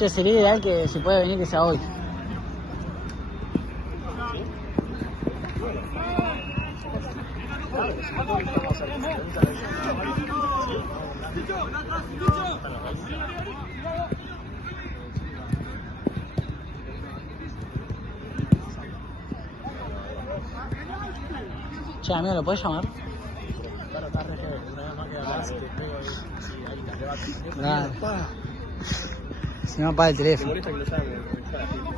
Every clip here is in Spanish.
Che, sería ideal que si puede venir que sea hoy. Che, amigo, ¿lo podés llamar? Claro. Si no, apaga el teléfono.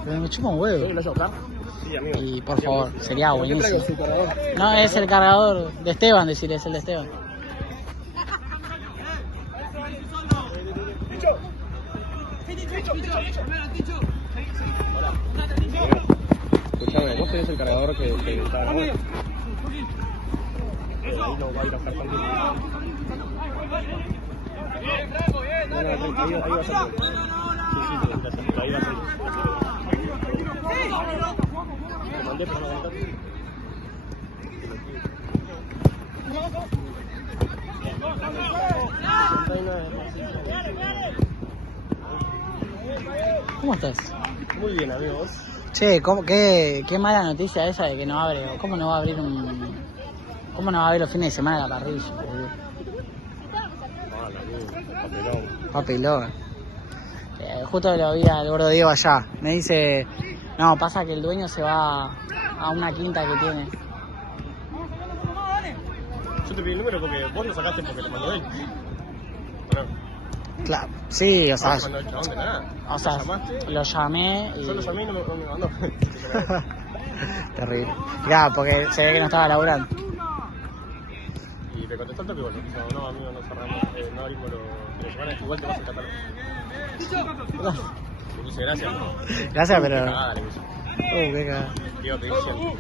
Pero me chupa un huevo. Sí, amigo. Y por favor, sería buenísimo. ¿Qué traigo? No, es el cargador de Esteban, decir, es el de Esteban. Escuchame, vos tenés el cargador que está grabado. Ahí lo va a ir a buscar también. No, ahí va a salir. Sí, ahí va a salir. Te mandé, pero no me mandaste. ¿Cómo estás? Muy bien, amigos. Che, qué mala noticia esa de que no abre. ¿Cómo no va a abrir ¿Cómo no va a abrir los fines de semana la parrilla, boludo? Mala, amigo. Papelón. Papelón. Justo lo vi al gordo Diego allá. Me dice, no, pasa que el dueño se va a una quinta que tiene. Yo te pedí el número porque vos lo sacaste porque te mandó él. Claro, sí, o sea, No te mandó el chabón de nada. o sea, ¿Llamaste? lo llamé y... Yo lo llamé y no me mandó. Terrible. Ya, porque se ve que no estaba laburando. Y te contestó el toque igual. No, amigo, no cerramos, no abrimos los fines de semana, igual te vas al catálogo. Le puse gracias. Gracias, pero... Qué cagada le puse. Qué cagada. Digo, te diciendo.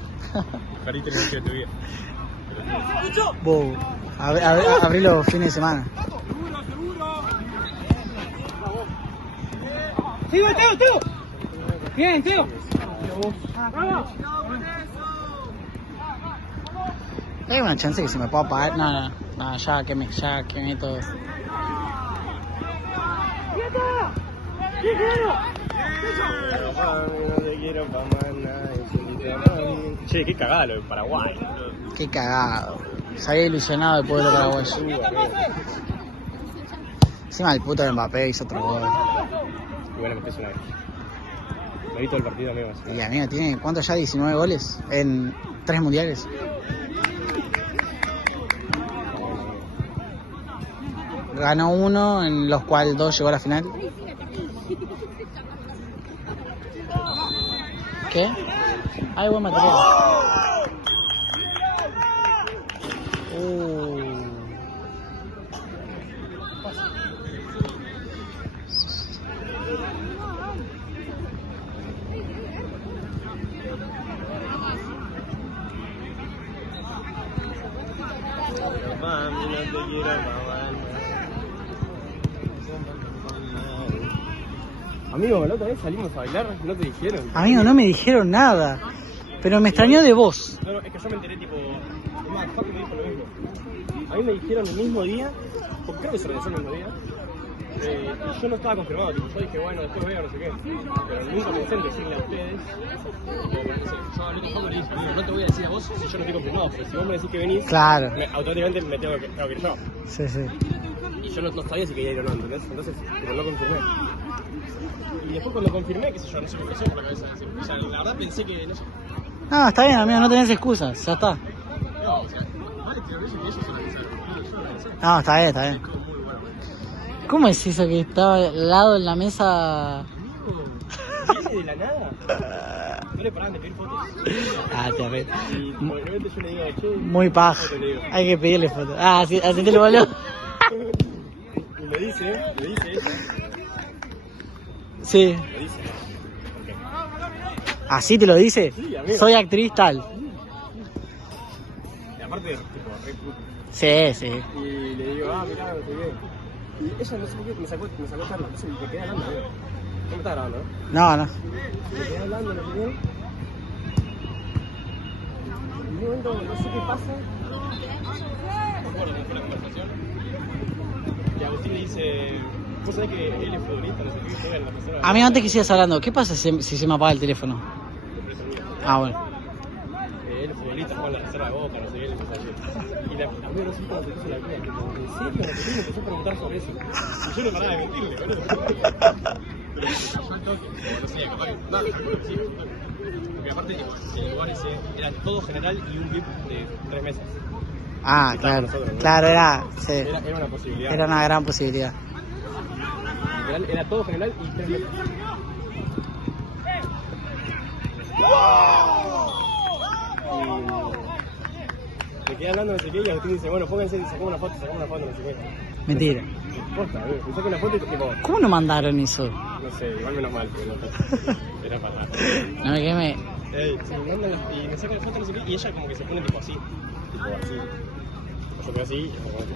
Perdiste el negocio de tu vida. Bobo. Abrí los fines de semana. ¡Sí, Teo! Bien, Teo. ¿Hay una chance que se me pueda pagar? No, ya quemé todo. Che, qué cagada lo de Paraguay. Qué cagado. Se había ilusionado el pueblo paraguayo. Encima el puto de Mbappé hizo otro gol. Y bueno, me una vez. Me vi todo el partido, amigo. Y amigo, ¿tiene cuánto ya? 19 goles en 3 mundiales. Ganó uno, en los cuales 2 llegó a la final. ¿Qué? Hay buen material. Mami, no te quiero, mamá. Amigo, la otra vez salimos a bailar, ¿no te dijeron? Amigo, no me dijeron nada. Pero me extrañó de vos. No, es que yo me enteré, tipo... Más, Facu me dijo lo mismo. A mí me dijeron el mismo día, porque creo que se organizó el mismo día. Y yo no estaba confirmado, tipo, yo dije, bueno, después veo, no sé qué. Pero nunca pensé en decirle a ustedes. Yo hablé con Facu y le dije, no te voy a decir a vos si yo no estoy confirmado, pero si vos me decís que venís, Claro. automáticamente me tengo que ir yo. Sí. Y yo no sabía si quería ir o no, ¿entendés? Entonces, pero no confirmé. Y después cuando confirmé, qué sé yo, no sé qué pasó por la cabeza. O sea, la verdad pensé que, no sé. No, está bien, amigo, no tenés excusas, ya está. No, o sea, vale, te aviso que ellos se lo pensaron. No, está bien. ¿Cómo es eso que estaba al lado en la mesa? ¿Viene de la nada? No le paraban de pedir fotos. Te arre. Y de repente yo le digo, che. Muy paja. foto, le digo. Hay que pedirle fotos. Sí, así te lo voló. Y le dice ella. Sí. Le dice. Okay. ¿Así te lo dice? Sí, amigo. Soy actriz tal. Y aparte, tipo, re puto. Sí. Y le digo, mirá, no sé qué. Y ella no sé por qué me sacó charla. Entonces me quedé hablando, amigo. No me está grabando, ¿no? No. Me quedé hablando, no sé qué. Y de un momento, no sé qué pasa. No me acuerdo cómo fue la conversación. Y Agustín le dice, Vos sabés que él es futbolista, no sé qué, juega en la tercera. A mí antes que sigas hablando, ¿qué pasa si se me apaga el teléfono? Ah, bueno. Él es futbolista, juega en la tercera de Boca, no sé qué, le empezó a decir. Y la amigo no sé cómo se puso la vida, tipo, ¿en serio? No sé qué, me empezó a preguntar sobre eso. Y yo no paraba de mentirle, boludo. Pero me cayó al toque, como no sé, capaz que... No, sí, porque aparte, tipo, el lugar ese era todo general y un VIP de 3 mesas. Ah, claro. Claro, era, sí. Era una posibilidad. Era una gran posibilidad. Literal, era todo general y 3 mesas. Y me quedé hablando de no sé qué y Agustín dice, bueno, pónganse y sacamos una foto, no sé qué. Mentira. Posta, me saco una foto y tipo, ¿Cómo no mandaron eso? no sé, igual menos mal, pero no era para nada. No me queme. Ey, se me mandan y me saca la foto, no sé qué, y ella como que se pone tipo así. Yo quedo así, y me pongo así.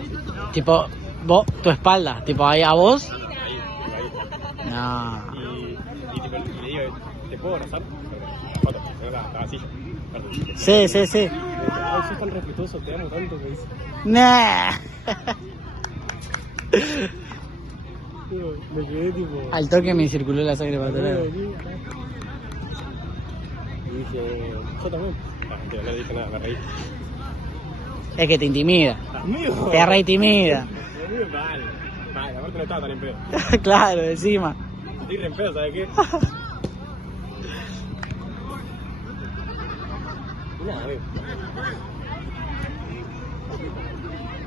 Tipo, vos, tu espalda, tipo ahí a vos. Ahí. No. Y le digo, ¿te puedo abrazar? Foto, estaba así yo. Sí, sí, sí. Ay, sos tan respetuoso, te amo tanto, me dice. Nah. Me quedé tipo... Al toque me circuló la sangre para atrás. Y dije, yo también. No, no le dije nada, me reí. Es que te intimida. Amigo. Te re intimida. Amigo, vale, aparte no estaba tan en pedo. Claro, encima. Estoy re en pedo, ¿sabes qué? Y nada, amigo.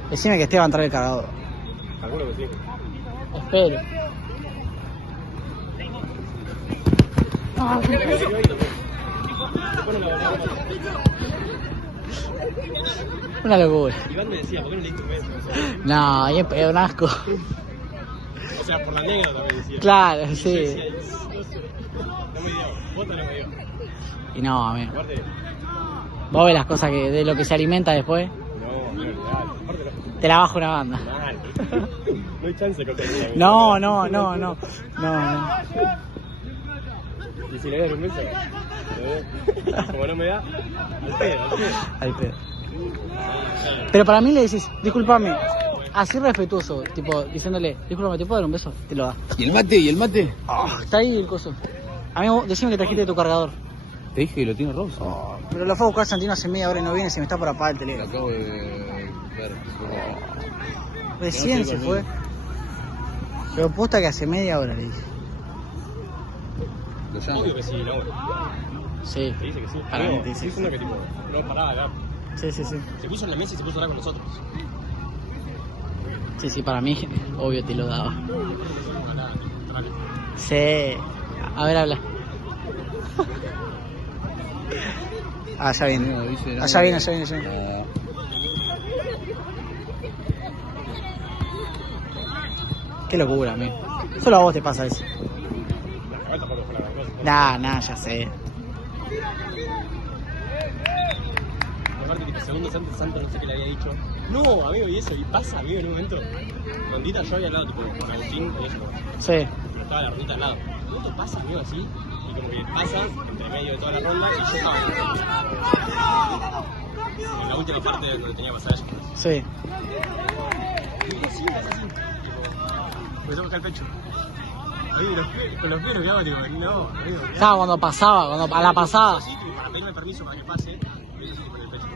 Decime que Esteban trae el cargador. Calculo que sí. Espero. Una locura. Iván me decía, ¿por qué no le diste un beso? No, ahí es un asco. O sea, por la anécdota me decía. Claro, Yo sí. decía, no me dio, vota no me dio. Y no, amigo. Aparte, Vos ves las cosas que de lo que se alimenta después. no, amigo, aparte no. Te la bajo una banda. Mal. No hay chance con tener. No, no, no, no. No. Y si le doy un beso, como no me da, al pedo, al pedo. Al pedo. Pero para mí le decís, discúlpame, así respetuoso, tipo, diciéndole, discúlpame, ¿te puedo dar un beso? Te lo da. ¿Y el mate? ¿Y el mate? Está ahí el coso. Amigo, decime que trajiste tu cargador. Te dije que lo tiene Rosa. Pero lo fue a buscar Santino hace media hora y no viene, se me está por apagar el Lo teléfono. acabo de ver. Recién se fue. Pero posta que hace media hora le dije. Lo llamo. Obvio que sí, no. Sí. Te dice que sí. Para mí Amigo, te dice estoy diciendo que tipo, no paraba de hablar. Sí, sí, sí. Se puso en la mesa y se puso a hablar con nosotros. Sí, sí, para mí, obvio te lo daba. Sí. A ver, habla. Ah, ya viene. Allá viene, allá viene, allá viene. Qué locura, amigo. Solo a vos te pasa eso. La cabeza tampoco fue la gran cosa. Nah, ya sé. Aparte, tipo, segundos antes Santos no sé qué le había dicho. No, amigo, y eso, y pasa, amigo, en un momento. Rondita, yo había hablado, tipo, con Agustín, con eso. Sí. Pero estaba la rondita al lado. De momento pasa, amigo, así. Y como que pasa, entre medio de toda la ronda, y yo estaba en la última parte donde tenía que pasar ella. Sí. Y digo, sí, pasa así. Tipo, empezó a buscar el pecho. Amigo, con los pies lo que hago, tipo, no, amigo. Estaba cuando pasaba, cuando a la pasada. Así, tipo, para pedirme permiso para que pase, y eso sí con el pecho.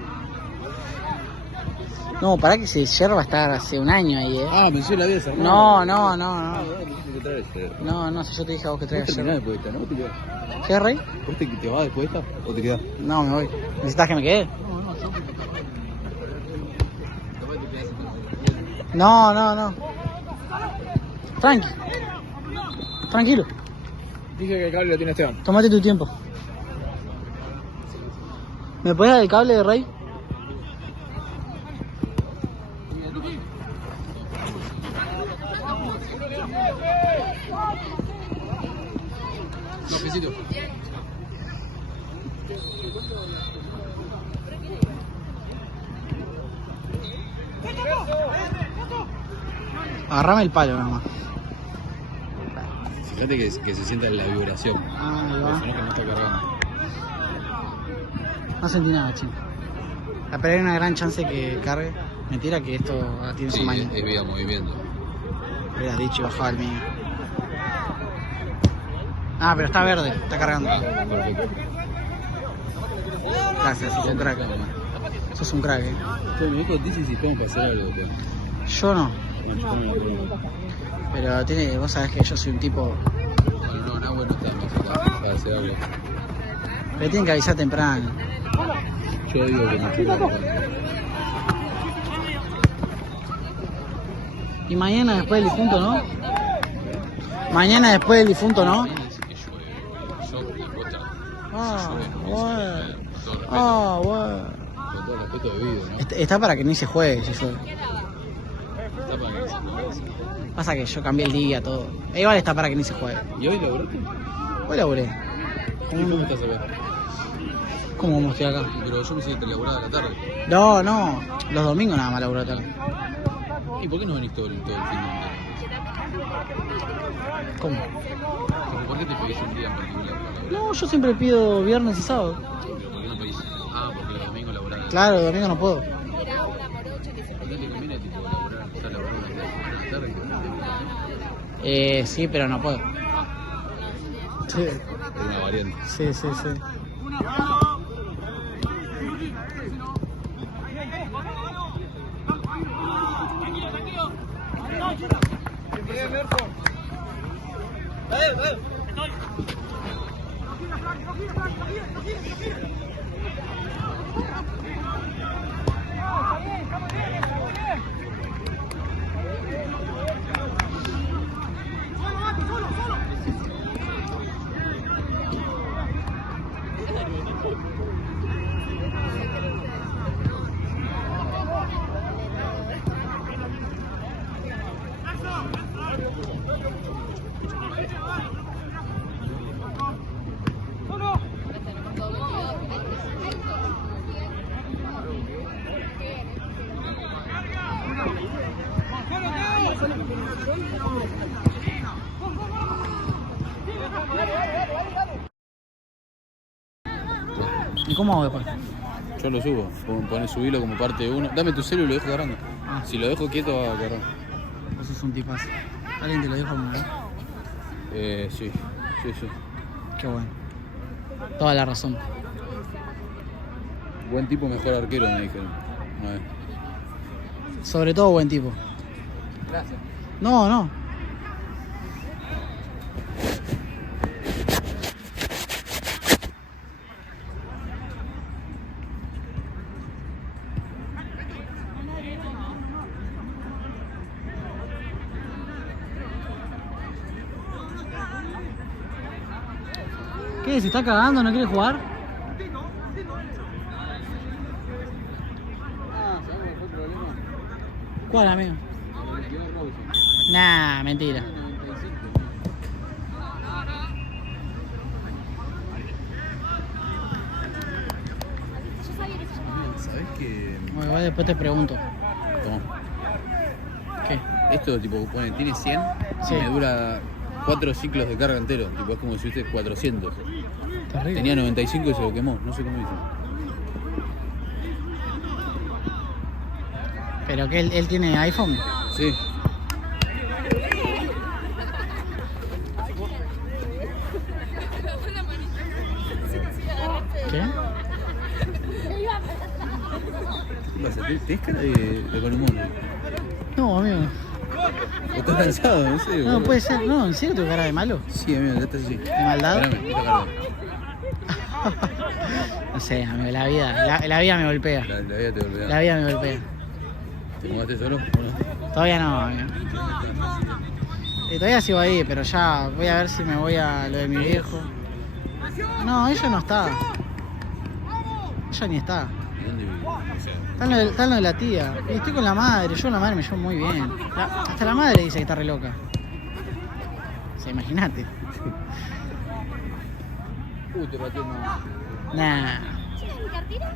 No, para que se yerba estar hace un año ahí, Ah, me decía la vida desarmada. No. ¿Qué traes? No, si yo te dije a vos que ¿Vos traigas terminás yerba. después de esta, no? ¿Te quedás? ¿Qué, Rey? ¿Vos te vas después de esta o te quedás? No, me voy. ¿Necesitas que me quede? No. Tranqui. Tranquilo. Dije que el cable lo tiene Esteban. Tómate tu tiempo. ¿Me puedes dar el cable de Rey? No, pesito. Agarrame el palo nada más. Fíjate que se sienta la vibración. Ah, ahí Por va. eso no que no está cargando. No sentí nada, chico. Pero hay una gran chance que cargue. Mentira que esto tiene Sí, su maña. es vía movimiento. Hubieras dicho y bajaba el mío. Ah, pero está verde, está cargando. Gracias, sos un crack. Sos un crack, Pues me dijo, dice si podemos pasar algo. Yo no. Pero vos sabés que yo soy un tipo. Bueno, no, Nahue no está más acá para hacer algo. Pero tienen que avisar temprano. Yo digo que no. Y mañana después del difunto, ¿no? Mañana después del difunto, ¿no? Mañana dice que llueve. Yo, la costa. Ah, bueno. Con todo respeto. Ah, bueno. Con todo respeto debido, ¿no? Está para que ni se juegue, si llueve. Está para que se juegue. Pasa que yo cambié el día, todo. Igual está para que ni se juegue. ¿Y hoy laburaste? Hoy laburé. ¿Y cómo estás acá? ¿Cómo vamos estoy acá? Pero yo pensé que te laburaba a la tarde. No. Los domingos nada más laburo tarde. ¿Y por qué no venís todo el fin de semana? ¿Cómo? ¿Por qué te pedís un día en particular para laburar? No, yo siempre pido viernes y sábado. ¿Pero por qué no pedís? Ah, porque los domingos laburás. Claro, el domingo no puedo. ¿Por qué te conviene tipo laburar? O sea, laburar una semana a la tarde y te Sí, pero no puedo. Sí, por una variante. sí. ¿Y cómo hago después? Yo lo subo, pones subirlo como parte de uno. Dame tu celu y lo dejo cargando. Si lo dejo quieto va a cargar. Vos sos un tipazo. ¿Alguien te lo dijo alguna vez? Sí. Qué bueno. Toda la razón. Buen tipo, mejor arquero, me dijeron. A ver. Sobre todo buen tipo. Gracias. No. ¿Qué? ¿Se está cagando? ¿No quiere jugar? ¿Sabes cuál fue el problema? ¿Cuál, amigo? Le quedó Robinson. Nah, mentira. 95. ¿Sabés qué? Bueno, igual después te pregunto. ¿Cómo? ¿Qué? Esto tipo tiene 100 Sí. y me dura 4 ciclos de carga entero. Tipo, es como si hubiese 400. Terrible. Tenía 95 y se lo quemó. No sé cómo hizo. ¿Pero que él tiene iPhone? Sí. ¿Qué? ¿Qué pasa? ¿Tenés cara de buen humor? No, amigo. ¿O estás cansado? No sé. No, boludo. puede ser. No, ¿en serio tengo cara de malo? Sí, amigo, ya estás así. ¿De maldad? Espérame, esta cara. No sé, amigo, la vida me golpea. La vida te golpea. La vida me golpea. ¿Te mudaste solo o no? Todavía no, amigo. Todavía sigo ahí, pero ya voy a ver si me voy a lo de mi viejo. No, ella no está. Ella ni está. ¿Y dónde vives? O sea, Está en lo de la tía. Y estoy con la madre, yo con la madre me llevo muy bien. Hasta la madre dice que está re loca. O sea, imagínate. te pateó más. Nah. ¿Mi cartera?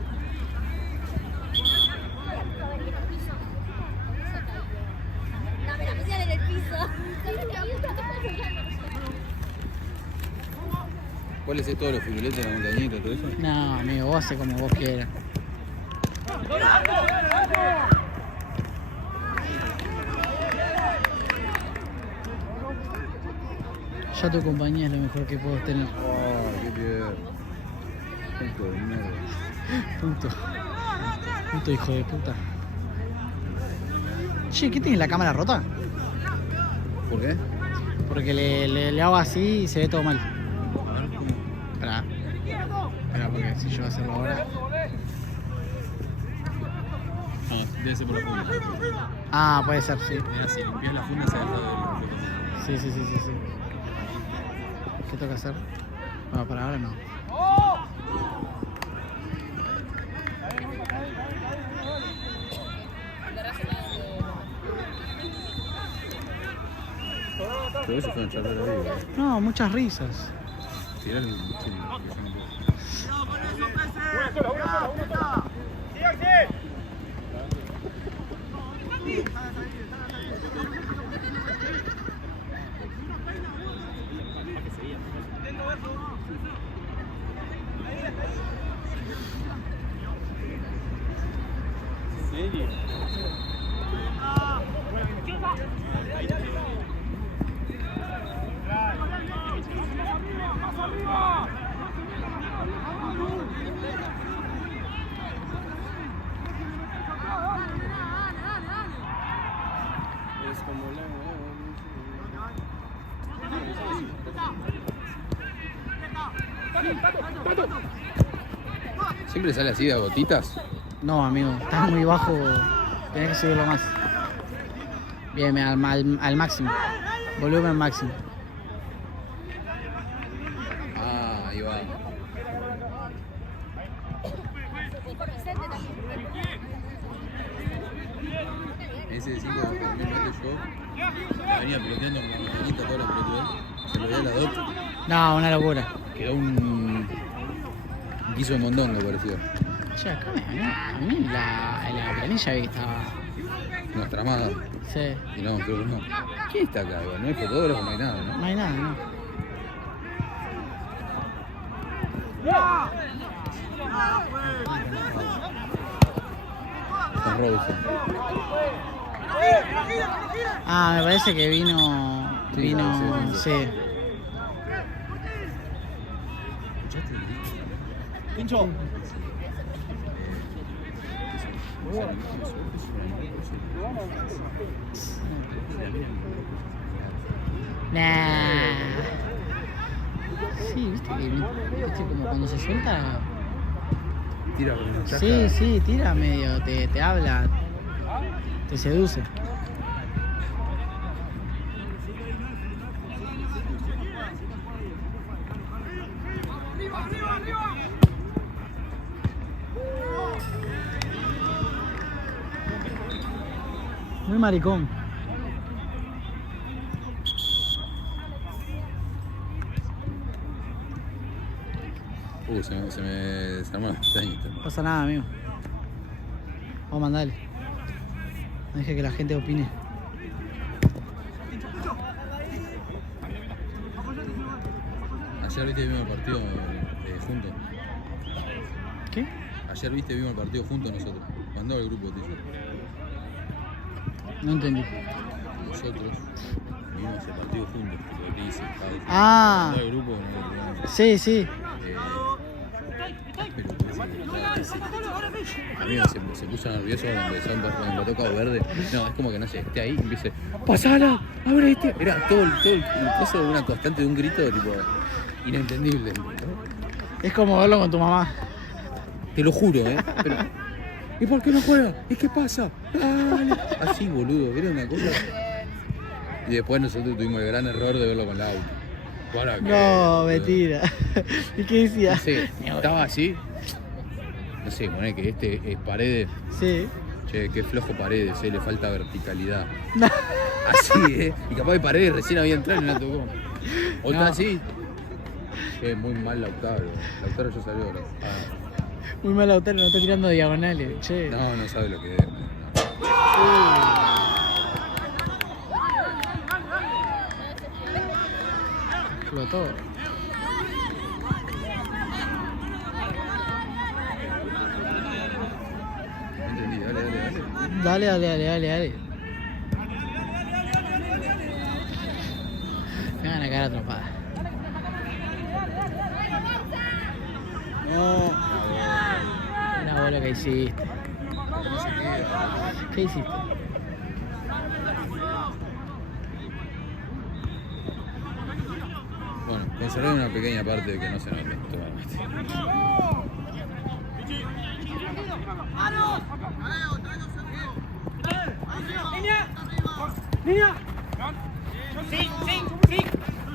No, me la pusieron en el piso. ¿Cuál es todo los firuletes de la montañita, todo eso? No, amigo, vos haces como vos quieras. Ya tu compañía es lo mejor que puedo tener. Oh, qué tierno. Punto de mierda. Punto. Punto, hijo de puta. Che, ¿qué tiene la cámara rota? ¿Por qué? Porque le hago así y se ve todo mal. Espera. Espera, porque si yo voy a hacerlo ahora. No, debe ser por la funda. Ah, puede ser, sí. Mira, si limpias la funda se ve todo el Sí. ¿Qué tengo que hacer? Bueno, para ahora no. Pero eso fue un charla de la vida. No, muchas risas. Tirar el ¿Siempre sale así de a gotitas? No, amigo, estás muy bajo. Tenés que subirlo más. Bien, al máximo. Volumen máximo. Ah, ahí va. Ese de 5 que me meto yo, la venía peloteando con la montañita toda la pelota, se lo dio a la doc, No, una locura. quedó un guiso de mondongo parecido. Che, acá a mí la planilla vi que estaba. Una tramada. Sí. Y no, creo que no. ¿Quién está acá? Igual? No hay fotógrafo, no hay nada, ¿no? No hay nada, ¿no? Con Robinson. Ah, me parece que vino. Sí, Vino. sí. Sí. Pincho. Nah. Sí, viste como cuando se suelta. Tira con una chaca. Sí, tira medio, te habla, te seduce. Muy maricón. Se me desarmó la pestañita. No pasa nada, amigo. Vamos a mandarle. No deje que la gente opine. Ayer viste vimos el partido juntos. ¿Qué? Ayer viste vimos el partido juntos nosotros. Mandó el grupo tuyo. No entendí. Nosotros vimos el partido juntos. Lo que dice, Ah. mandó el grupo, no. Sí. Amigo, se puso nervioso cuando empató Cabo Verde. No, es como que no sé, esté ahí y empiece, ¡pasala! ¡Abrete! Era todo el coso de una constante de un grito tipo inentendible. ¿No? Es como verlo con tu mamá. Te lo juro, pero. ¿Y por qué no juega? ¿Y qué pasa? ¡Dale! Así, boludo, era una cosa. Y después nosotros tuvimos el gran error de verlo con la auto. ¿Para qué? No, mentira. ¿Y qué decía? No sé, estaba así. No sé, poné que este es Paredes. Sí. Che, qué flojo Paredes, le falta verticalidad. No. Así, y capaz de Paredes recién había entrado y no la tocó. O está No. así. Muy mal Lautaro. Lautaro ya salió. Muy mal Lautaro, no está tirando diagonales, che. No sabe lo que es. No. Explotó. No entendí, dale. Dale. Me van a caer atropada. No. La bola que hiciste. No se queda. ¿Qué hiciste? Bueno, conservé una pequeña parte de que no se note. Totalmente. ¡Línea!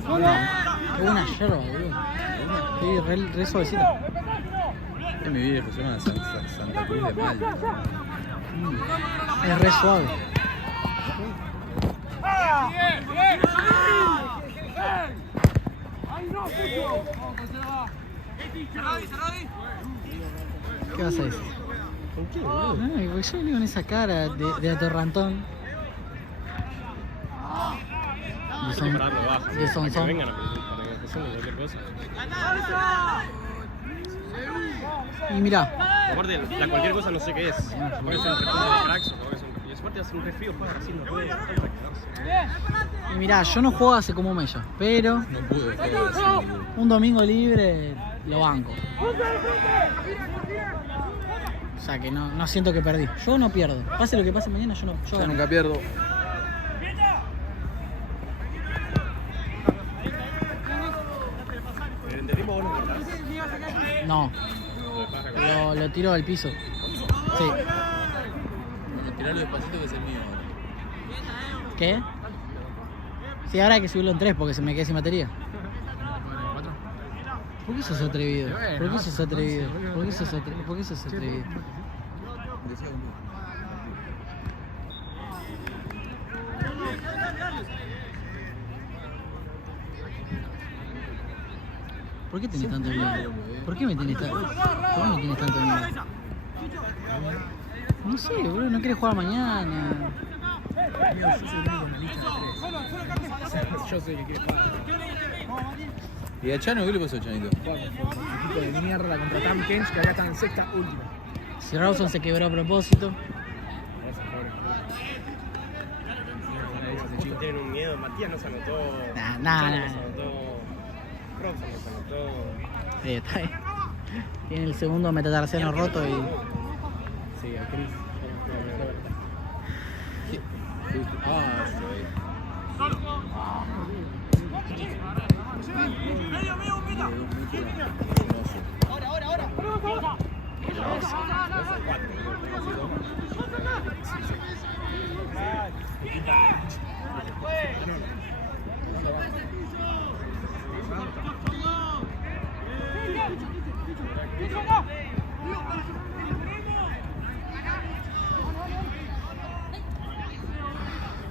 Qué buena yerba, boludo. Sí, re suavecita. Es mi viejo, se llama Santa Cruz de Malta. Es re suave. ¿Qué vas a decir? ¿Con qué, boludo? Ay, porque yo venía con esa cara de atorrantón. De son, Para darlo bajo. de Para que sonzón. vengan a presentación de cualquier cosa. Y mirá, Aparte, la cualquier cosa no sé qué es. Puede ser un retorno de cracks o puede ser un... Y aparte va a ser un re frío, juega así, no puede quedarse. y mirá, yo no juego hace como un mes ya, pero No pude dejar de decirlo. un domingo libre lo banco. O sea que no siento que perdí. Yo no pierdo. Pase lo que pase mañana, yo Yo gano. nunca pierdo. ¿De tiempo vos no cortás? No, Lo dejás acá. lo tiro al piso. Sí. Bueno, tirarlo despacito que es el mío. ¿Qué? Sí, ahora hay que subirlo en 3 porque se me queda sin batería. ¿Por qué sos atrevido? ¿Por qué sos atrevido? ¿Por qué sos atrevido? ¿Por qué sos atrevido? ¿Por qué tenés tanto miedo? ¿Por qué me tenés tanto miedo? No sé, boludo, no querés jugar mañana. Yo soy el que quiere jugar. ¿Y a Chano qué le pasó a Chanito? Equipo de mierda contra Tam Kench, que acá están en sexta última. Si Rawson se quebró a propósito. Justo tienen un miedo. Matías no se anotó. Nah. Chano no se anotó. Robson no se anotó. Está ahí. Tiene el segundo metatarsiano roto y. Sí, a Chris. Ah,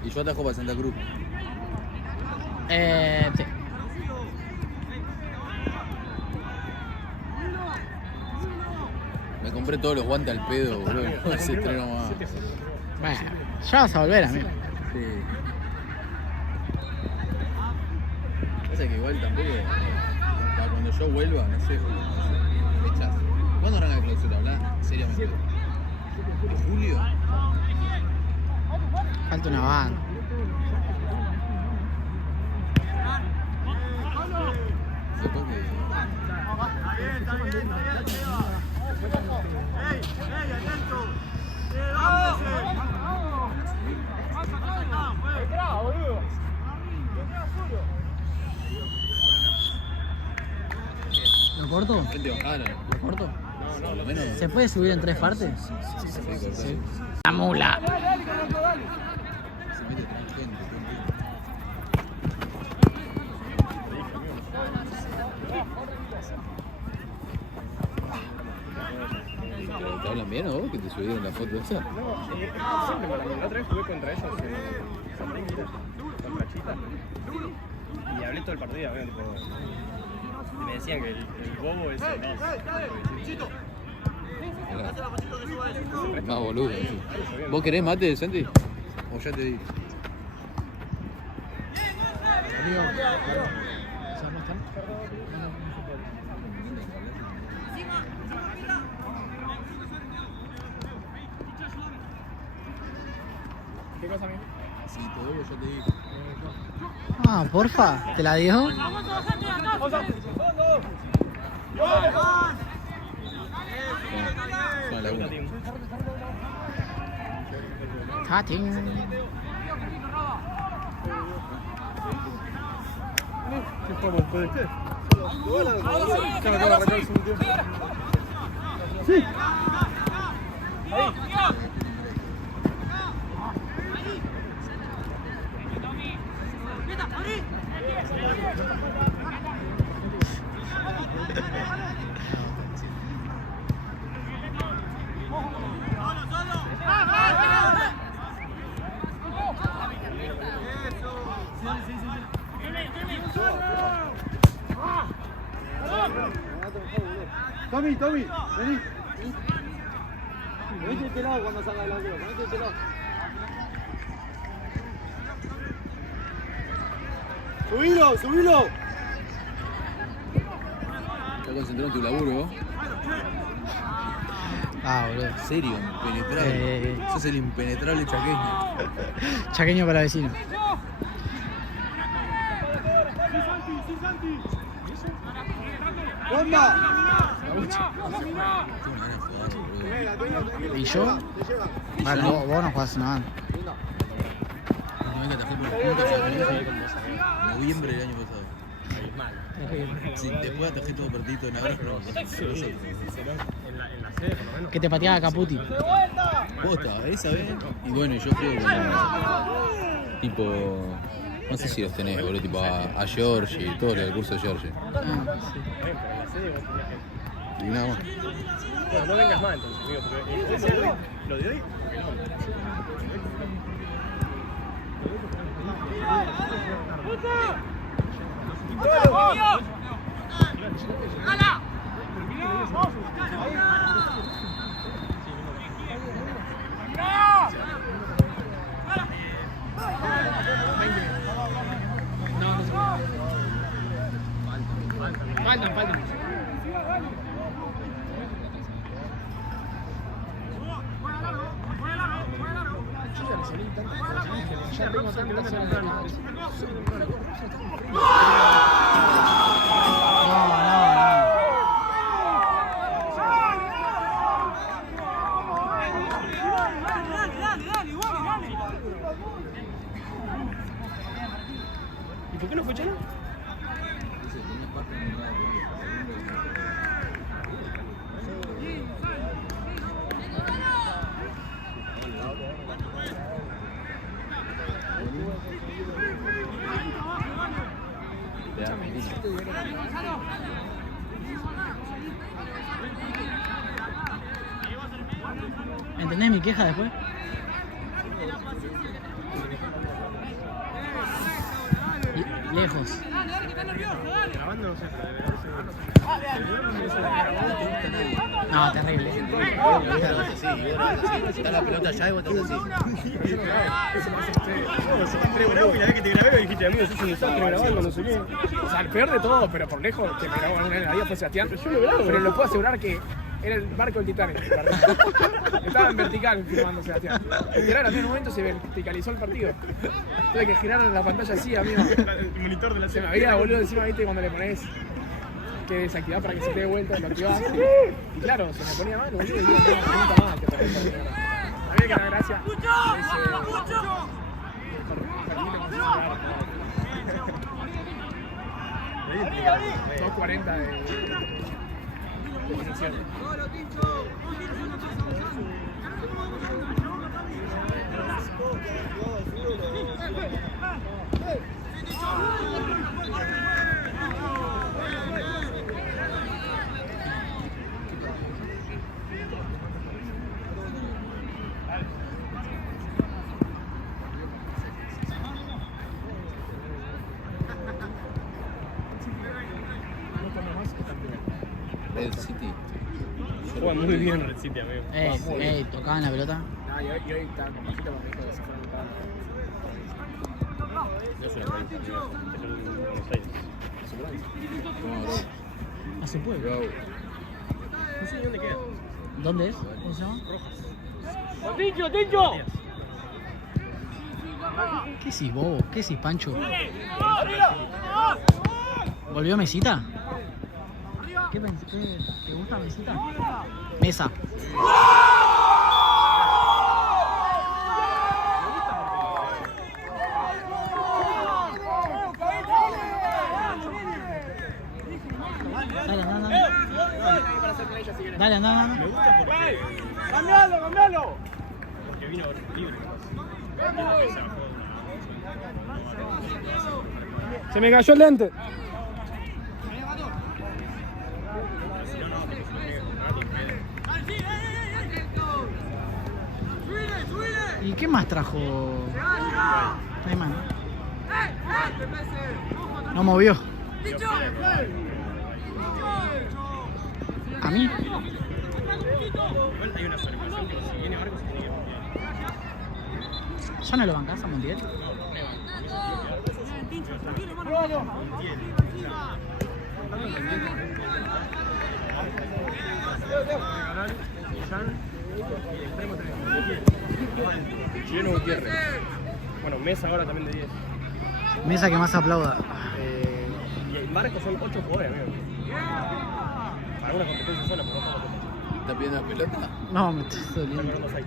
y yo atajo para Santa Cruz. Sí. Me compré todos los guantes al pedo, boludo. Ese estreno más. Bueno, ya vas a volver, amigo. Sí. Pasa que igual tampoco. Para cuando yo vuelva, no sé. Fechas. ¿Cuándo arranca la clausura? Habla seriamente. ¿En julio? Falta una banda. Después que. ¿Lo corto? Frente bajada. ¿Lo corto? Por lo menos. ¿Se puede subir en 3 partes? Sí. La mula. Se mete tanta gente. ¿Te hablan bien o vos que te subieron la foto esa? No, siempre me la otra vez jugué contra ellos en Santa Ingrid, contra Chita. Y hablé todo el partido, ¿no? Tipo, y me decían que el bobo es el Más boludo. Sí. ¿Vos querés mate, Santi? ¿O ya te di? ¿Qué cosa, amigo? Sí, todavía ya te digo. Ah, porfa, ¿te la dio? Son la 1. Tatín. ¿Qué jugamos después de este? Sí. Tommy, vení. Venite de este lado cuando salga el audio, venite de este lado. ¡Subilo! Estás concentrado en tu laburo, ¿no? Ah, boludo. En serio, impenetrable. Sos el impenetrable chaqueño. Chaqueño para vecino. ¡Bomba! ¿Y yo? Vale, vos no jugás nada. No, que atajé por la punta, en noviembre del año pasado. Sí, después atajé todo partidito en agosto. En la sede, por lo menos. Que te pateaba Caputi. Posta, esa vez. Y bueno, yo creo que tipo, no sé si los tenés, boludo, tipo a Georgie, todo el curso de Georgie. Ah, sí. En la sede vos tenías gente. Y nada más. Bueno, no vengas más entonces, amigo, porque lo de hoy. Faltan. Ya tengo tantas horas de nada. ¿Y por qué no fue Chelo? ¿Entendés mi queja después? Lejos. Grabando, no sé. No, terrible. Está la pelota allá y vos estás así. Entré bravo y la vez que te grabé me dijiste, amigo, sos un desastre grabando, no sé qué. O sea, el peor de todo, pero por lejos, que me grabó alguna vez en la vida fue Sebastián. Pero lo puedo asegurar que era el barco del Titanic. Estaba en vertical filmando Sebastián. Literal, en un momento se verticalizó el partido. Tuve que girar en la pantalla así, amigo. El monitor de la Se me había boludo encima, viste, cuando le pones que desactivar para que se te dé vuelta y lo activás. Y claro, se me ponía mal, boludo, y digo, no, nunca más. A mí me queda gracia. 2.40 de posición. Red City. Juega muy bien Red City, amigo. Tocaban la pelota. Y hoy está con bajito porque dijo que se fue a mitad. Yo soy el Buenos Aires. No se puede. No sé ni dónde queda. ¿Dónde es? ¿Cómo se llama? ¡Tincho! ¿Qué decís, bobo? ¿Qué decís, Pancho? ¿Volvió Mesita? ¿Qué pensás? ¿Te gusta Mesita? Mesa. Dale, anda, anda. Dale, anda, anda. Me gusta porque... ¡Cambialo! Porque vino libre. Se me cayó el lente. ¿Y qué más trajo? Rayman? No movió. ¿A mí? Igual hay una observación que si viene Marcos se tiene que ir. ¿Ya no lo bancás a Montiel? Chileno Gutiérrez. Bueno, Mesa ahora también de 10. Mesa que más aplauda. Y el Marcos son 8 jugadores, amigo. Para una competencia sola, pero no para otra. ¿Estás pidiendo la pelota? No, me estoy Están doliendo. ganando 6.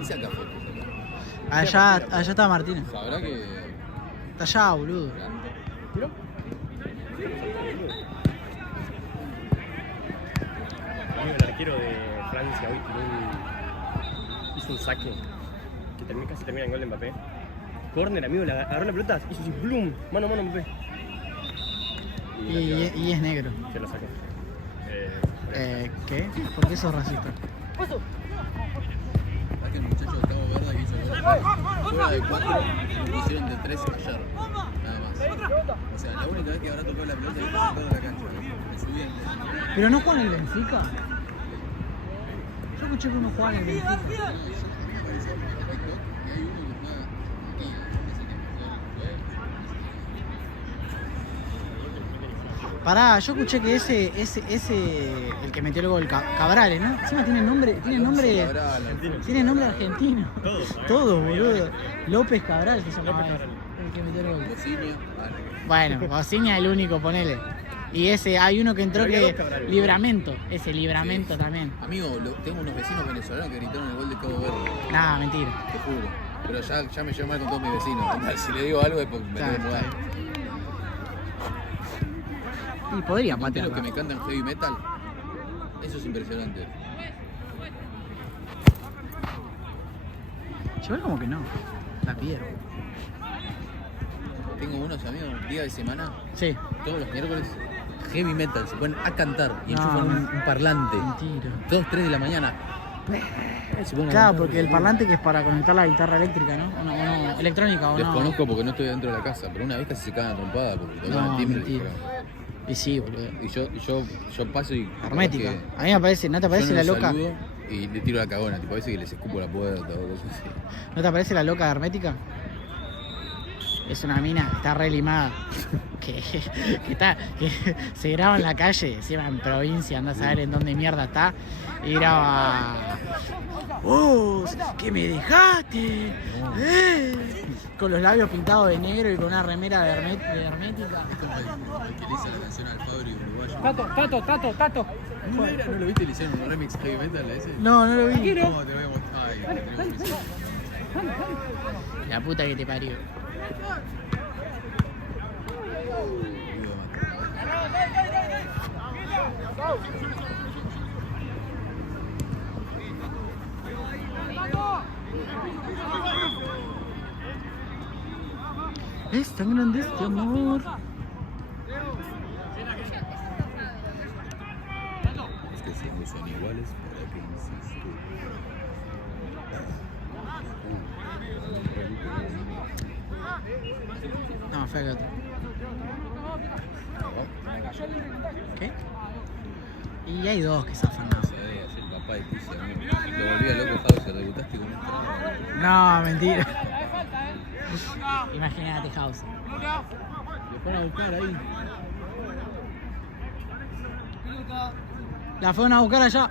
Y saca fotos. Allá está Martínez. Sabrá que. Está allá, boludo. ¿Tiró? Amigo, el arquero de Francia hoy hizo un saque que casi termina en gol de Mbappé. Corner, amigo, le agarró la pelota, hizo así, ¡blum! Mano a mano Mbappé. Y es negro. Se la sacó. ¿Qué? ¿Por qué sos racista? ¿Sabes que el muchacho Octavo Verde que hizo fuera de 4 lo pusieron de 3 ayer? Nada más. O sea, la única vez que habrá tocado la pelota y está sentado en la cancha. Me subí en ¿Pero no juega en el Benfica? Yo escuché que uno jugaba en el Benfica. me pareció perfecto. Y hay uno que juega aquí, Pará, yo escuché que ese, el que metió el gol, Cabrales, ¿no? Encima tiene nombre argentino. Todos, boludo. López Cabral se llamaba el que metió el gol. Bueno, Bocinia es el único, ponele. Y ese, hay uno que entró que... Libramento, ese Libramento también. Amigo, tengo unos vecinos venezolanos que gritaron el gol de Cabo Verde. Nah, mentira. Te juro. Pero ya me llevo mal con todos mis vecinos. Si le digo algo es porque me tengo que mudar. Y podría ¿Viste patear. los que me cantan heavy metal? Eso es impresionante. Igual como que no. La pidieron. Tengo unos amigos, día de semana, Sí. todos los miércoles, heavy metal. Se ponen a cantar y No, enchufan un parlante. Mentira. 2, 3 de la mañana. Se ponen a Claro, cantar. porque el parlante que es para conectar la guitarra eléctrica, ¿no? O no, electrónica o no. Desconozco porque no estoy dentro de la casa, pero una vez casi se cagan a trompada porque tocan No, el timbre. mentira. Y sí, boludo. Y yo paso y... Hermética. que A mí me parece, ¿no te parece yo no la los loca? saludo y le tiro la cagona, tipo a veces que les escupo la puerta o cosas así. ¿No te parece la loca de Hermética? Es una mina, está re limada. que se graba en la calle, encima en provincia, anda a saber en dónde mierda está. Y graba. ¡Vos! ¡Que me dejaste! Con los labios pintados de negro y con una remera de Hermética. Es como el que le hizo la canción al Fabri uruguayo. Tato. ¿No lo viste? Le hicieron un remix heavy metal a ese. No lo vi. ¿Cómo te voy a mostrar? Ay, te tenemos que decir. La puta que te parió. Es tan grande este amor. Es que si no son iguales, ¿para qué insisto? No, fue el otro. ¿Qué? Y hay dos que zafan. Es el papá de Tizi, amigo. Lo volvía loco, Hauser. Debutaste con un trago. No, mentira. Imagínate, House. Lo fueron a buscar ahí. La fueron a buscar allá.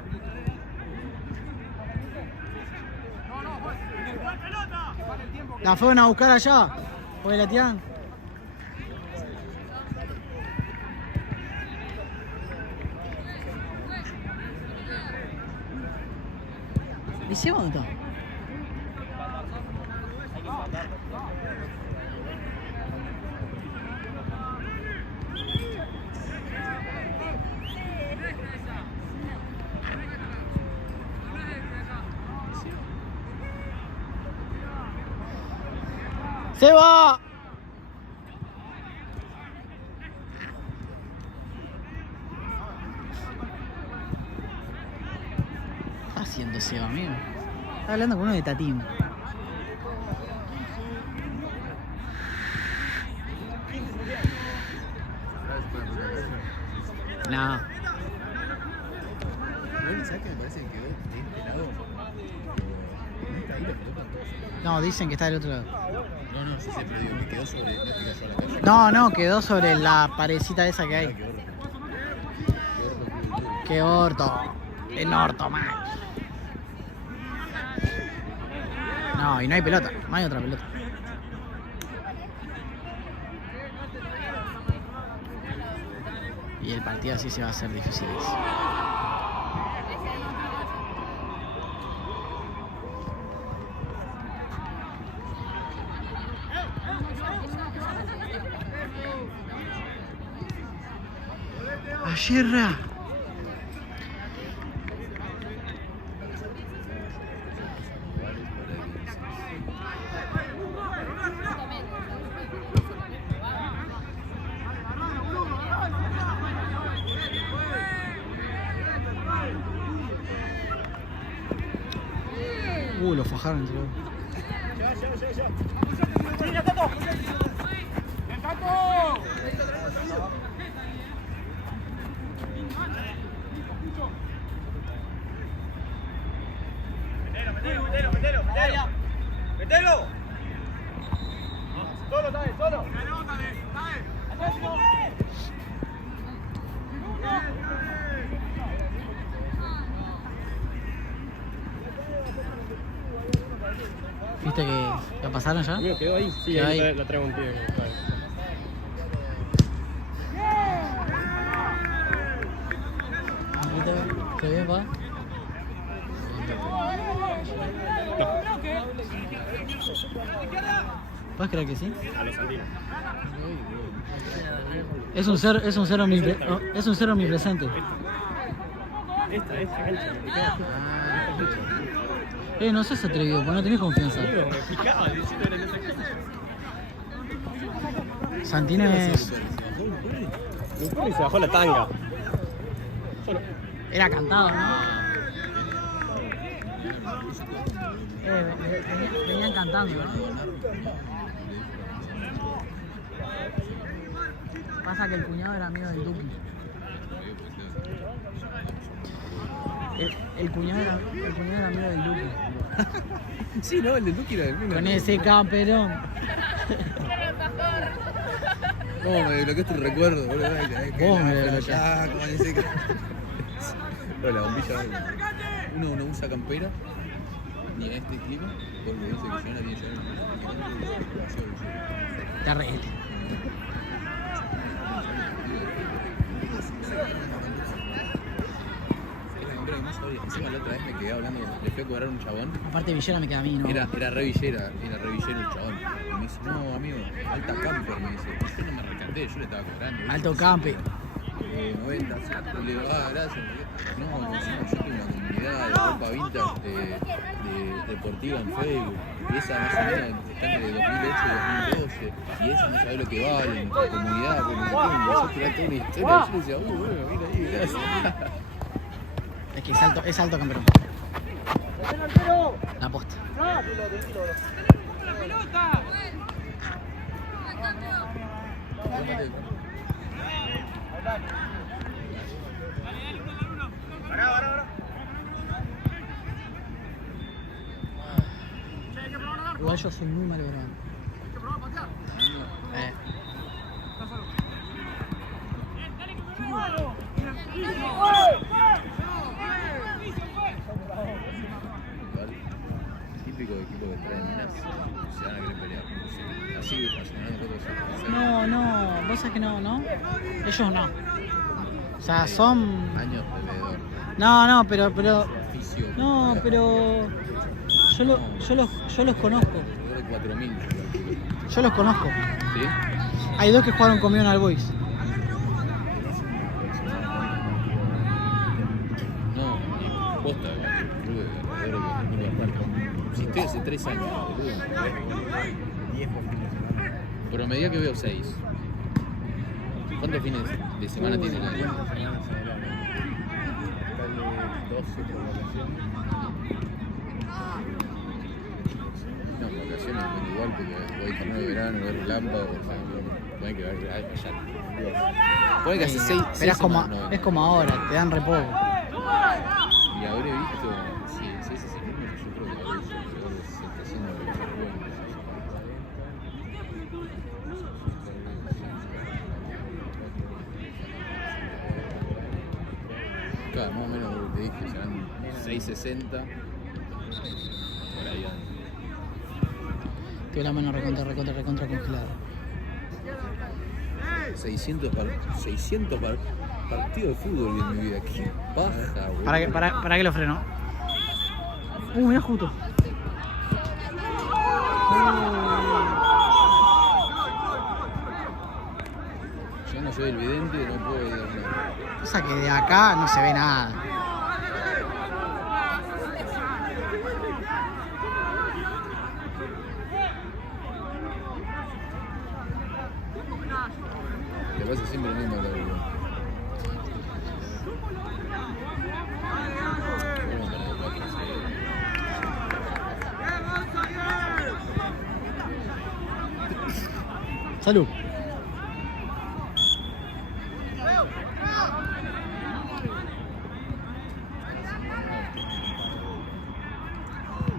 La fueron a buscar allá. Porque la tiran. ¿Y si dónde está? ¡Se va! ¿Qué está haciendo Seba, amigo? Está hablando con uno de Tatín. No. Bueno, ¿sabes qué me parece que quedó de este lado? ¿No está ahí la pelota? No, dicen que está del otro lado. No, no, sí, pero digo, que quedó sobre. No es que cayó a la calle. No, quedó sobre la parecita esa que hay. ¡Qué orto! ¡En orto, man! No, y no hay pelota. No hay otra pelota. Y el partido así se va a hacer difícil. Ayerra. Lo fajaron entre los. ¡Metelo! ¡Solo, Tae, solo! ¿Viste que la pasaron ya? Amigo, ¿quedó ahí? Sí, Quedó ahí ahí. la traigo un pie. ¿Se ve, pa? ¿Puedes creer que sí? A los andinos. Es un cero omnipresente. Esta cancha. No seas atrevido, porque no tenés confianza. Amigo, me picaba diciendo que era en esa cancha. Santino es. Y se bajó la tanga. Solo. Era cantado, ¿no? Venían cantando, ¿no? Pasa que el cuñado era amigo del Duki. El cuñado era amigo del Duki. Sí, no, el de Duki era del mismo. Con ese camperón. ¿Cómo me desbloqueaste un recuerdo, boludo? Vos me desbloqueaste. Ya, como ese. Pero la bombilla, uno no usa campera ni en este clima porque dice que si no la tiene ya Te arreglé. Encima la otra vez me quedé hablando, le fui a cobrar a un chabón. Aparte Villera me queda a mí, ¿no? Era re villero el chabón. Y me dice, no amigo, alta camper, me dice. Yo no me recaté, yo le estaba cobrando. Alto campe. 90, le digo, gracias. No, encima yo tengo una comunidad de ropa vintage deportiva en Facebook. Y esa más o menos está entre 2008 y 2012. Y esa no sabe lo que vale, nuestra comunidad, porque no sé qué. Y nosotros era toda una historia. Y yo le decía, bueno, mira ahí, gracias. Es que es alto campeón. La posta. Igual yo soy muy mal grabado. típicos equipos que traen minas se van a querer pelear. Sí. Así asegurando cosas. No, vos sabés que no. Ellos no. O sea, son... Años de veedor. No, pero... Oficio. No, pero... Yo los conozco. Veedor de 4.000. Yo los conozco. ¿Sí? Hay dos que jugaron conmigo en All Boys. No, ni posta, boludo. Veedor de Parque. Existió hace 3 años, boludo. 10 por fin de semana. Pero a medida que veo 6. ¿Cuántos fines de semana tiene el año? 12 por vacación. No, vacaciones son igual porque voy torneo de verano, voy relámpago, puede que vaya allá. Puede que hace 6 Pero es como, semanas, no. es como ahora, te dan re poco. Y habré visto, sí, ese número yo creo que habré visto alrededor de 700 Claro, más o menos lo que te dije, serán 660. Por ahí anda. Tengo la mano recontra congelada. 600 partidos de fútbol vi en mi vida. Qué paja, boludo. ¿Para qué lo freno? Mirá justo. Yo no soy el vidente, no puedo ver nada. O sea que de acá no se ve nada. Te pasa siempre lo mismo, la verdad. Vamos para el 4, Salud.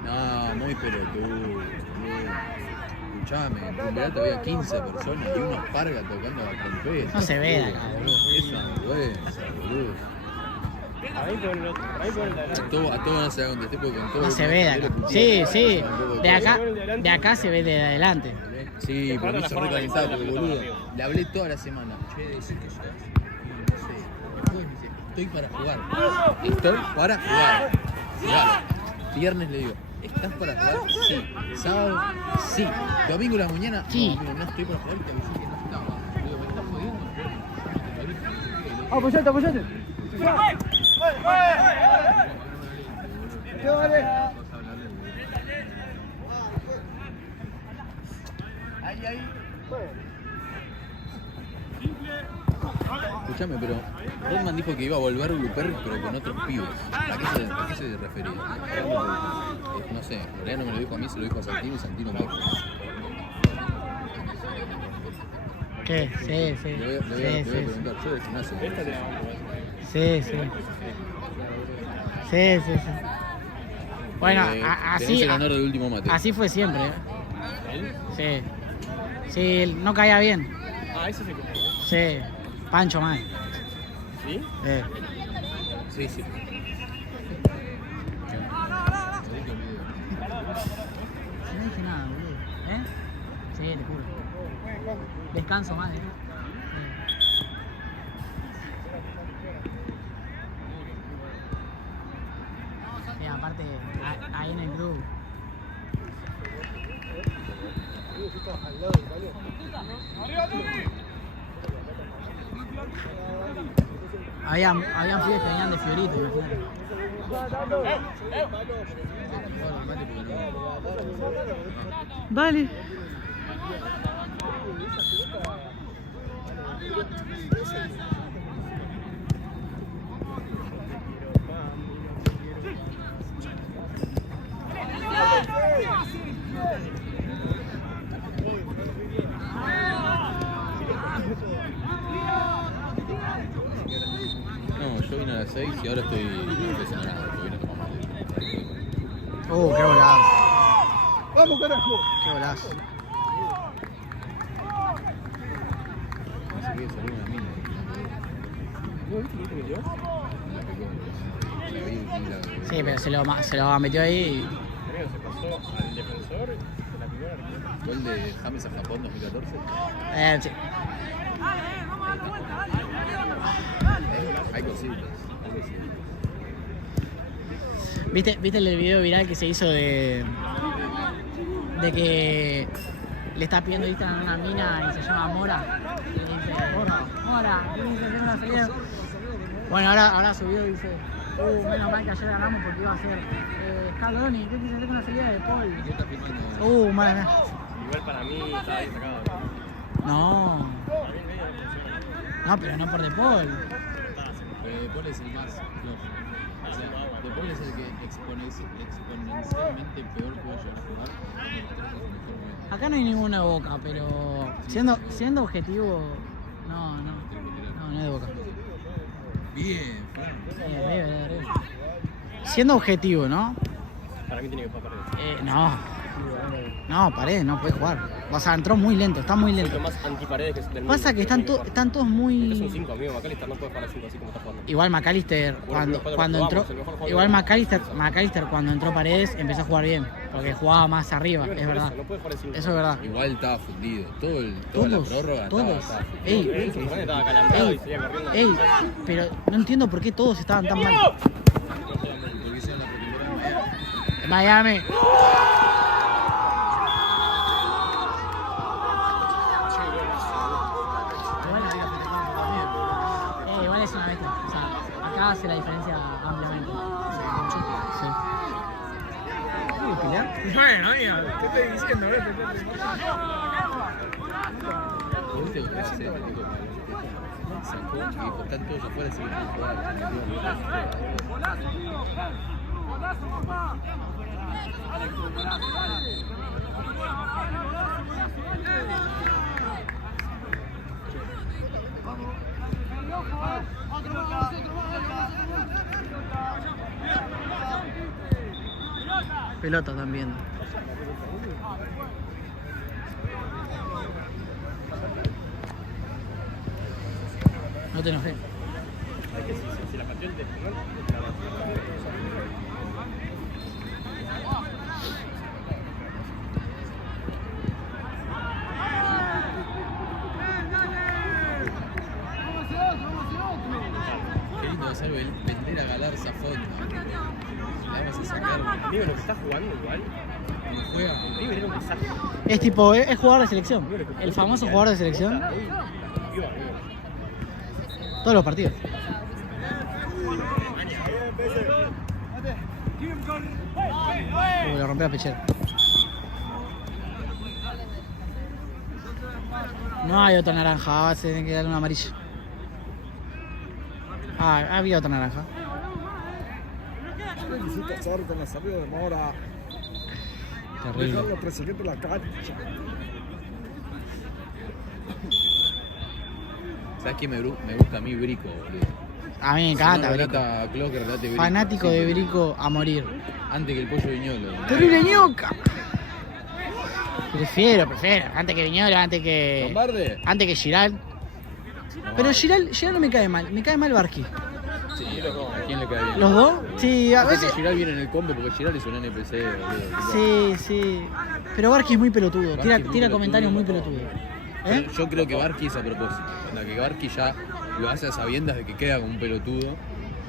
No, muy pelotudo. Escuchame, en Rimberato había 15 personas y unos pargas tocando la trompeta. No se ve de acá, boludo. Es una vergüenza, boludo. Ahí por el otro, ahí por el de adelante. A todo no se da contesté porque con todo. No se ve de acá. Sí. De acá se ve de adelante. Sí, pero me hizo recalentado porque, boludo, le hablé toda la semana. Che, decís que yo. No sé. Después me dice, estoy para jugar. Estoy para jugar. Claro. Viernes le digo, ¿estás para jugar? Sí. Sábado, sí. Domingo a la mañana, Sí. no, amigo, no estoy para jugar y te avisé que no estaba. Digo, ¿me estás jodiendo? Apoyate. Escuchame, pero Rodman dijo que iba a volver Luper, pero con otros pibes. ¿A qué se refería? No sé, en realidad no me lo dijo a mí, se lo dijo a Santino y Santino me dijo. ¿Qué? Sí. Le voy a preguntar, yo del gimnasio. Esta te la vamos a ver. Sí. Bueno, Tenés el honor del último mate. así fue siempre. ¿Él? Sí, no caía bien. Ah, ese es el que tengo. Sí, Pancho mal. ¿Sí? Sí. No dije nada, boludo. Sí, te juro. Descanso más. Aparte, ahí en el club. Habían pibes que venían de Fiorito, imagínate. Vale. No, yo vine a las 6 y ahora estoy no haciendo nada, porque vine a tomar mate. Qué volado. ¡Vamos, carajo! Qué volazo. No sé qué, salió una mina. ¿No viste que te metió? La pegó. La vi y la... Sí, pero se lo metió ahí. Primero se pasó. ganador de la primera Argentina. Gol de James a Japón 2014. Sí. Hay cositas. ¿Viste el video viral que se hizo de que le está pidiendo Instagram a una mina y se llama Mora? Y le dice, Mora, tienes que hacer una salida. Bueno, ahora subió y dice, menos mal que ayer ganamos porque iba a ser Scaloni, ¿qué quise hacer con la salida de Paul? ¿Y qué está filmando? Mala mía. Igual para mí estaba bien sacado. No. No, pero no por De Paul. De Paul es el más flojo. O sea, De Paul es el que exponencialmente peor puede llegar a jugar. Acá no hay ninguna de Boca, pero siendo objetivo, no es de Boca. Bien, Fran. Siendo objetivo, ¿no? Para mí tiene que jugar Paredes. No, Paredes no puede jugar. O sea, entró muy lento, está muy Es lo lento. más antiparedes que es del mundo. Pasa que están todos Es un muy... 5, amigo. McAllister no puede jugar al 5 así como está jugando. Igual McAllister cuando entró... Igual McAllister cuando entró Paredes empezó a jugar bien. Porque jugaba más arriba, es verdad. No puede jugar al 5. Eso es verdad. Igual estaba fundido. Toda la prórroga Todos. estaba Ey, Estaba calambrado y seguía corriendo. pero no entiendo por qué todos estaban tan mal. porque hicieron la pretemporada en Miami. Miami. Igual es una bestia. O sea, acá hace la diferencia ampliamente. Sí. Bueno, amiga, ¿qué estoy diciendo? ¿Viste lo que hace el tipo? Sacó y dijo, están todos afuera, siguen jugando. Pelota están viendo. No te enojes. Si la canción de Qué lindo es algo vender a Galarza Fonda. Le vamos a sacar. River lo que está jugando igual. Como juega. River era un desastre. Es tipo, es jugador de selección. El famoso jugador de selección. Todos los partidos. Le rompió a Pechera. No hay otra naranja, va a tener que darle una amarilla. Había otra naranja. Necesita hacer con la salida de Mora. Terrible. Dejarlo presidente en la cancha. ¿Sabes qué me gusta a mí Brico, boludo? A mí me encanta, Si no, Brico. relata Clos que relate Brico. Fanático de Siempre. Brico a morir. Antes que el pollo viñolo. ¡Terrible ñoca! Prefiero. Antes que Viñolo, antes que Giral. Pero Giral no me cae mal. Me cae mal Barqui. Sí, ¿a quién le cae bien? ¿Los dos? Sí, a veces... Giral viene en el combo porque Giral es un NPC, boludo. Sí. Pero Barqui es muy pelotudo. Barqui Tira es muy comentarios muy pelotudo. pelotudos. Pero yo creo que Barqui es a propósito. En la que Barqui ya lo hace a sabiendas de que queda como un pelutudo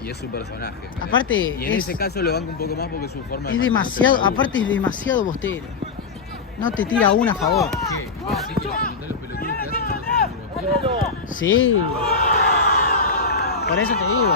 y es su personaje. ¿entendés? Aparte, y en es- ese caso lo banco un poco más porque es su forma de Es mantenerse demasiado, seguro. aparte es demasiado bostero. No te tira una a favor. ¿Qué? ¿Vos decís que los pelotudos que hacen son los bosteros? Sí. Por eso te digo.